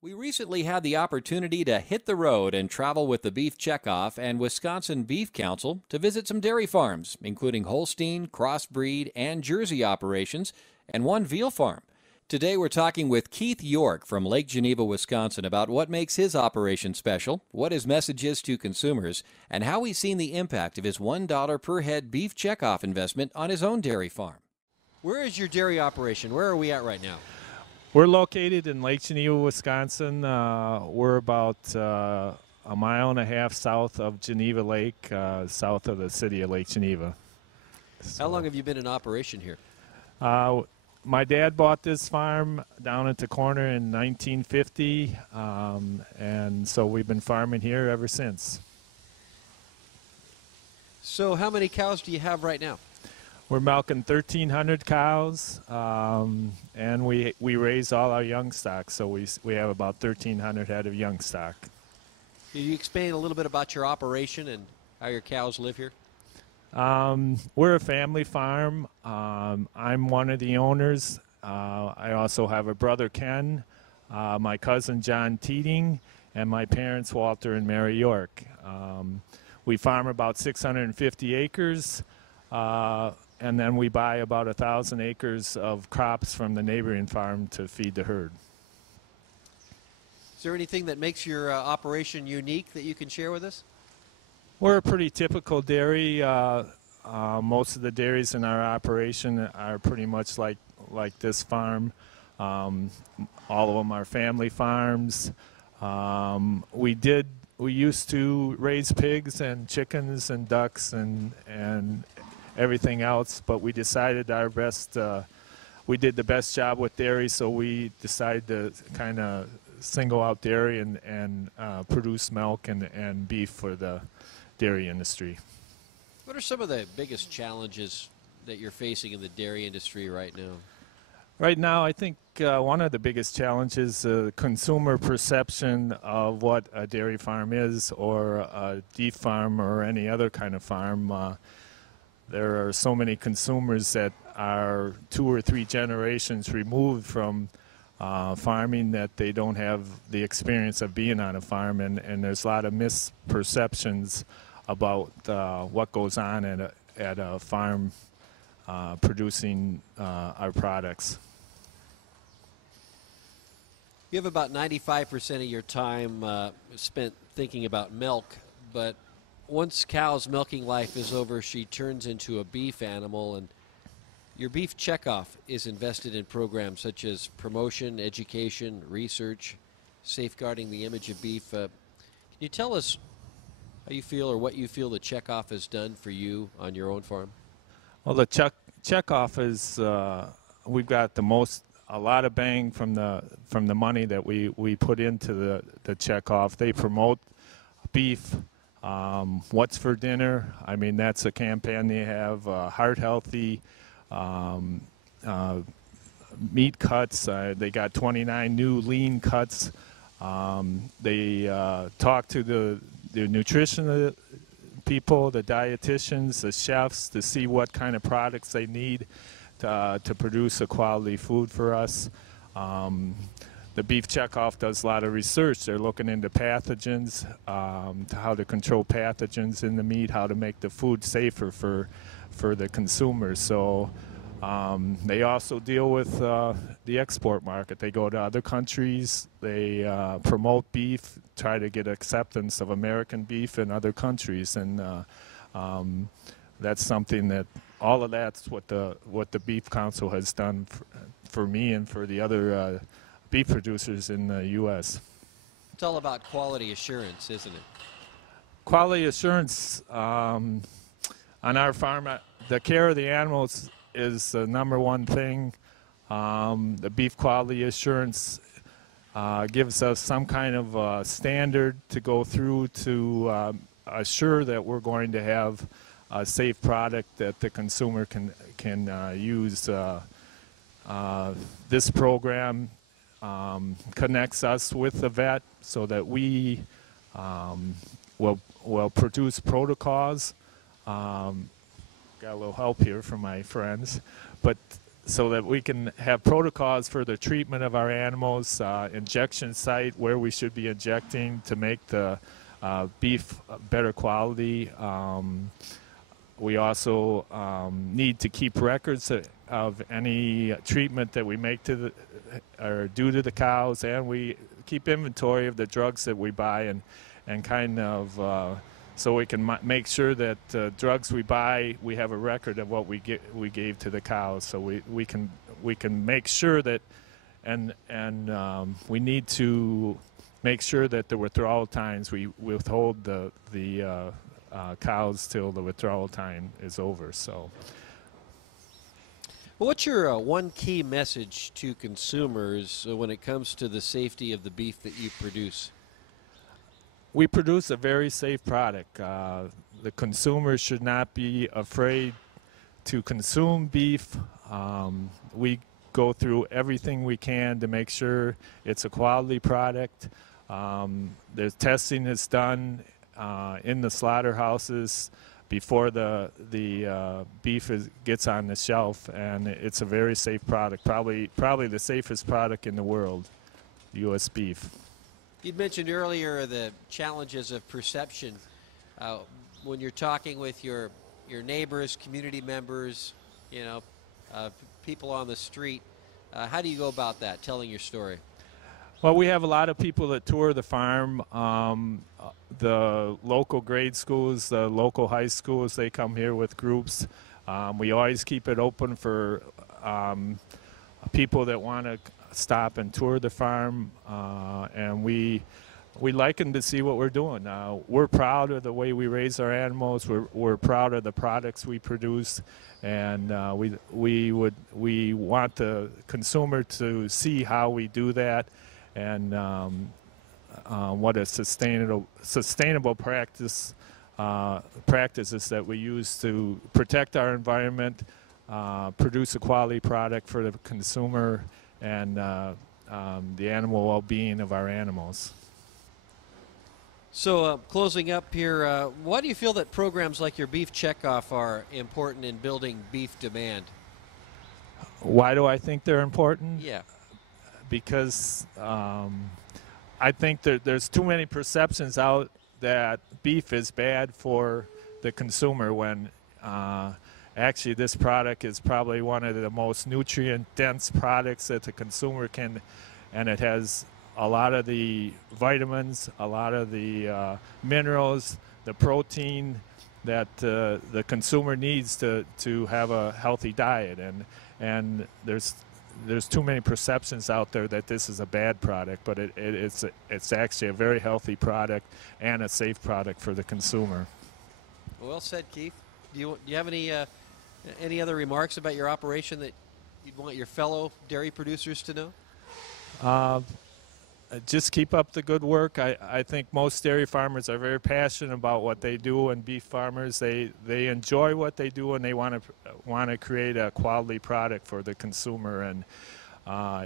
We recently had the opportunity to hit the road and travel with the Beef Checkoff and Wisconsin Beef Council to visit some dairy farms, including Holstein, crossbreed, and Jersey operations, and one veal farm. Today we're talking with Keith York from Lake Geneva, Wisconsin about what makes his operation special, what his message is to consumers, and how he's seen the impact of his $1 per head Beef Checkoff investment on his own dairy farm. Where is your dairy operation? Where are we at right now? We're located in Lake Geneva, Wisconsin. We're about a mile and a half south of Geneva Lake, south of the city of Lake Geneva. How long have you been in operation here? My dad bought this farm down at the corner in 1950, and so we've been farming here ever since. So how many cows do you have right now? We're milking 1,300 cows, and we raise all our young stock, so we have about 1,300 head of young stock. Can you explain a little bit about your operation and how your cows live here? We're a family farm. I'm one of the owners. I also have a brother, Ken, my cousin, John Teeting, and my parents, Walter and Mary York. We farm about 650 acres. And then we buy about 1,000 acres of crops from the neighboring farm to feed the herd. Is there anything that makes your operation unique that you can share with us? We're a pretty typical dairy. Most of the dairies in our operation are pretty much like this farm. All of them are family farms. We used to raise pigs and chickens and ducks and everything else, but we decided we did the best job with dairy, so we decided to kind of single out dairy and produce milk and beef for the dairy industry. What are some of the biggest challenges that you're facing in the dairy industry right now? Right now, I think one of the biggest challenges is consumer perception of what a dairy farm is, or a beef farm, or any other kind of farm. There are so many consumers that are 2 or 3 generations removed from farming that they don't have the experience of being on a farm, and there's a lot of misperceptions about what goes on at a farm producing our products. You have about 95% of your time spent thinking about milk, but once cow's milking life is over, she turns into a beef animal, and your Beef Checkoff is invested in programs such as promotion, education, research, safeguarding the image of beef. Can you tell us how you feel, or what you feel the Checkoff has done for you on your own farm? Well, the Checkoff is we've got a lot of bang from the money that we put into the Checkoff. They promote beef. What's for dinner? I mean, that's a campaign they have. Heart healthy, meat cuts. They got 29 new lean cuts. They talk to the nutrition people, the dietitians, the chefs, to see what kind of products they need to produce a quality food for us. The Beef Checkoff does a lot of research. They're looking into pathogens, to how to control pathogens in the meat, how to make the food safer for the consumers. So they also deal with the export market. They go to other countries. They promote beef, try to get acceptance of American beef in other countries, and that's something that all of that's what the Beef Council has done for me and for the other beef producers in the U.S. It's all about quality assurance, isn't it? Quality assurance on our farm, the care of the animals is the number one thing. The beef quality assurance gives us some kind of standard to go through to assure that we're going to have a safe product that the consumer can use. This program connects us with the vet so that we will produce protocols. Got a little help here from my friends, but so that we can have protocols for the treatment of our animals, injection site where we should be injecting to make the beef better quality. We also need to keep records of any treatment that we make to the or do to the cows, and we keep inventory of the drugs that we buy, and kind of so we can make sure that drugs we buy, we have a record of what we gave to the cows, so we can make sure that, and we need to make sure that the withdrawal times, we withhold the cows till the withdrawal time is over. So. Well, what's your one key message to consumers when it comes to the safety of the beef that you produce? We produce a very safe product. The consumer should not be afraid to consume beef. We go through everything we can to make sure it's a quality product. The testing is done in the slaughterhouses before the beef gets on the shelf, and it's a very safe product, probably the safest product in the world, U.S. beef. You'd mentioned earlier the challenges of perception. When you're talking with your neighbors, community members, people on the street, how do you go about that, telling your story? Well, we have a lot of people that tour the farm. The local grade schools, the local high schools, they come here with groups. We always keep it open for people that want to stop and tour the farm, and we like them to see what we're doing. We're proud of the way we raise our animals. We're proud of the products we produce, and we want the consumer to see how we do that, and what a sustainable practices that we use to protect our environment, produce a quality product for the consumer, and the animal well-being of our animals. So closing up here, why do you feel that programs like your Beef Checkoff are important in building beef demand? Why do I think they're important? Yeah. Because I think there's too many perceptions out that beef is bad for the consumer, when actually this product is probably one of the most nutrient-dense products that the consumer can, and it has a lot of the vitamins, a lot of the minerals, the protein that the consumer needs to have a healthy diet, and there's too many perceptions out there that this is a bad product, but it's actually a very healthy product and a safe product for the consumer. Well said, Keith. Do you have any other remarks about your operation that you'd want your fellow dairy producers to know? Just keep up the good work. I think most dairy farmers are very passionate about what they do, and beef farmers, they enjoy what they do, and they want to create a quality product for the consumer. And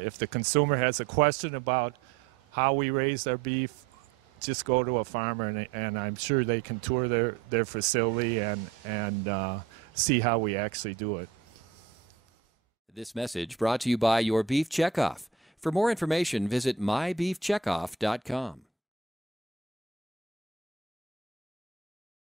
if the consumer has a question about how we raise their beef, just go to a farmer, and I'm sure they can tour their facility and see how we actually do it. This message brought to you by your Beef Checkoff. For more information, visit mybeefcheckoff.com.